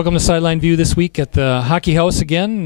Welcome to Sideline View this week at the Hockey House again.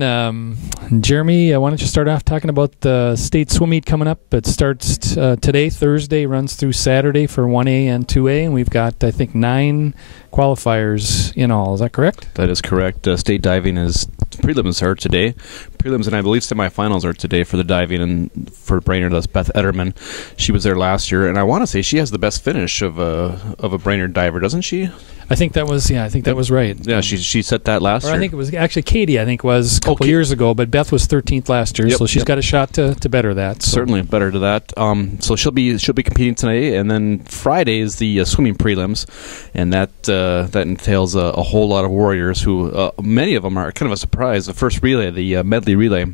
Jeremy, why don't you start off talking about the state swim meet coming up? It starts today, Thursday, runs through Saturday for 1A and 2A, and we've got, I think, 9 qualifiers in all. Is that correct? That is correct. State diving prelims are today. Prelims and I believe semifinals are today for the diving, and for Brainerd, that's Beth Ederman. She was there last year, and I want to say she has the best finish of a Brainerd diver, doesn't she? I think that was that was right. Yeah, she set that last year. I think it was actually Katie. I think was a couple years ago, but Beth was 13th last year, so she's got a shot to better that. So. Certainly better to that. So she'll be competing tonight, and then Friday is the swimming prelims, and that entails a whole lot of warriors who many of them are kind of a surprise. The first relay, the medley relay.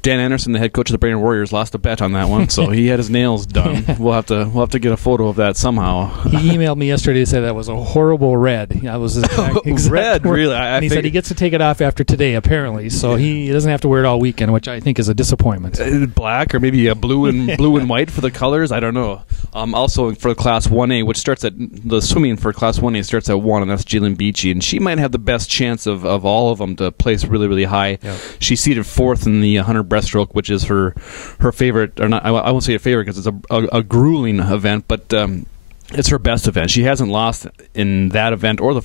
Dan Anderson, the head coach of the Brainerd Warriors, lost a bet on that one, so he had his nails done. We'll have to get a photo of that somehow. He emailed me yesterday to say that was a horrible red. That was his exact red, word. really. And he said he gets to take it off after today, apparently, so he doesn't have to wear it all weekend, which I think is a disappointment. Black or maybe a blue and white for the colors. I don't know. Also for Class 1A, which starts at the swimming for Class 1A starts at 1, and that's Jalen Beachy, and she might have the best chance of all of them to place really, really high. Yep. She's seated 4th in the 100 breaststroke, which is her favorite, or not. I won't say a favorite because it's a grueling event, but it's her best event. She hasn't lost in that event or the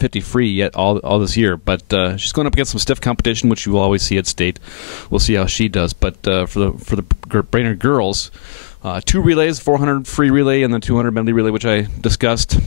50 free yet all this year, but she's going up against some stiff competition, which you will always see at state. We'll see how she does. But for the Brainerd girls, 2 relays, 400 free relay and the 200 medley relay, which I discussed.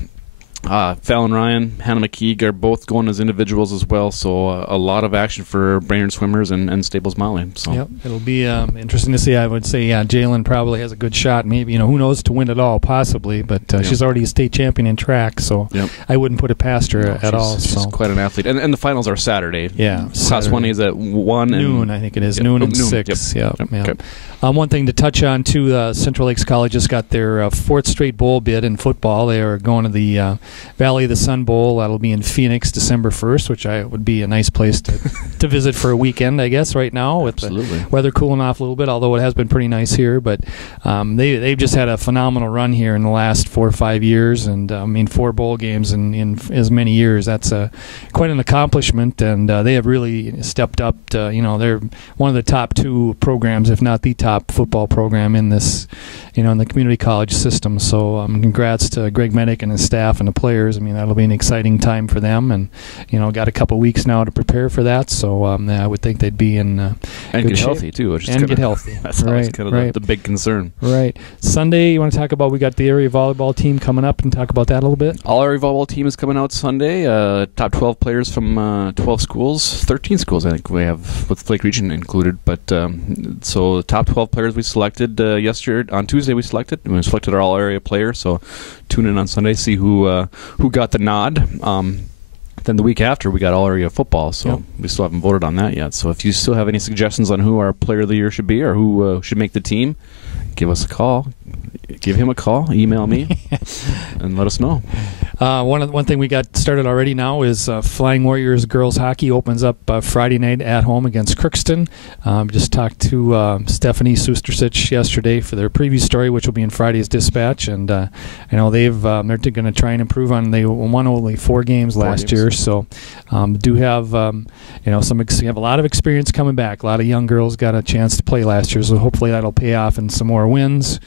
Fallon Ryan, Hannah McKeague are both going as individuals as well, so a lot of action for Brainerd swimmers and Staples Molly. So. Yep, it'll be interesting to see. I would say, Jalen probably has a good shot. Maybe, who knows, to win it all, possibly, but she's already a state champion in track, so I wouldn't put it past her at all. She's quite an athlete. And the finals are Saturday. Yeah. Class 1A is at 1 noon, I think it is. Noon and 6. Yep. Okay. One thing to touch on, too, Central Lakes College just got their 4th straight bowl bid in football. They are going to the Valley of the Sun Bowl. That'll be in Phoenix December 1st, which would be a nice place to visit for a weekend, I guess, right now, with the weather cooling off a little bit, although it has been pretty nice here. But they've just had a phenomenal run here in the last 4 or 5 years, and 4 bowl games in as many years. That's quite an accomplishment, and they have really stepped up. They're one of the top 2 programs, if not the top football program in this, in the community college system. So congrats to Greg Medic and his staff and the players. That'll be an exciting time for them, and got a couple weeks now to prepare for that. So I would think they'd be in and get healthy too, get healthy. That's always kind of the big concern. Right. Sunday, you want to talk about? We got the area volleyball team coming up, and talk about that a little bit. All area volleyball team is coming out Sunday. Top 12 players from 12 schools, 13 schools I think we have, with Lake Region included. But so the top 12 players we selected yesterday. On Tuesday we selected our all area player. So tune in on Sunday, see who got the nod. Then the week after we got all area football, so we still haven't voted on that yet. So if you still have any suggestions on who our player of the year should be, or who should make the team, give us a call. Give him a call, email me, and let us know. One thing we got started already now is Flying Warriors girls hockey opens up Friday night at home against Crookston. Just talked to Stephanie Sustersich yesterday for their preview story, which will be in Friday's Dispatch, and they're going to try and improve on. They won only 4 games last year, so do have have a lot of experience coming back. A lot of young girls got a chance to play last year, so hopefully that'll pay off in some more wins.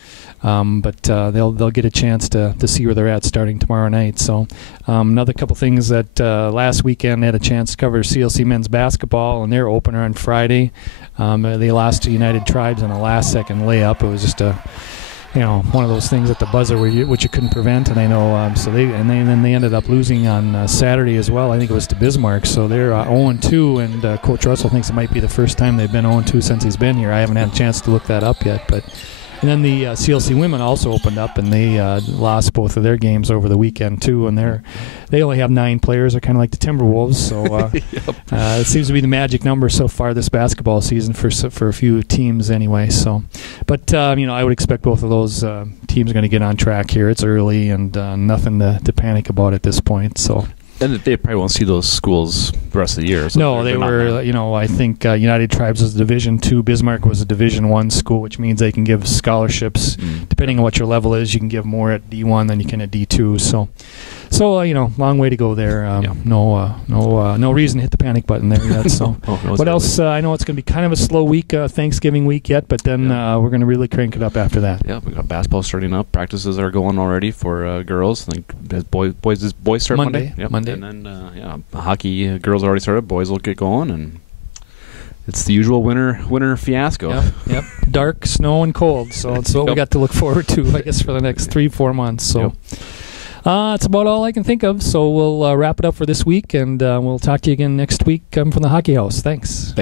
But they'll get a chance to see where they're at starting tomorrow night. So another couple things that last weekend I had a chance to cover CLC men's basketball and their opener on Friday. They lost to United Tribes on a last-second layup. It was just one of those things at the buzzer which you couldn't prevent, and I know then they ended up losing on Saturday as well. I think it was to Bismarck, so they're 0-2, and Coach Russell thinks it might be the first time they've been 0-2 since he's been here. I haven't had a chance to look that up yet, but. And then the CLC women also opened up, and they lost both of their games over the weekend too. And they only have 9 players. They're kind of like the Timberwolves, so it seems to be the magic number so far this basketball season for a few teams anyway. So, but I would expect both of those teams are going to get on track here. It's early and nothing to panic about at this point. So. And they probably won't see those schools the rest of the year. So no, they were, I think United Tribes was a Division II. Bismarck was a Division I school, which means they can give scholarships. Depending on what your level is, you can give more at D1 than you can at D2. So long way to go there. No reason to hit the panic button there yet. So what else? I know it's going to be kind of a slow week, Thanksgiving week yet, but then we're going to really crank it up after that. Yeah, we got basketball starting up. Practices are going already for girls. I think boys start Monday. Yep. Monday, and then hockey girls already started. Boys will get going, and it's the usual winter fiasco. Yep. Dark, snow, and cold. So it's what we got to look forward to, I guess, for the next 3-4 months. So. That's about all I can think of. So we'll wrap it up for this week, and we'll talk to you again next week from the Hockey House. Thanks.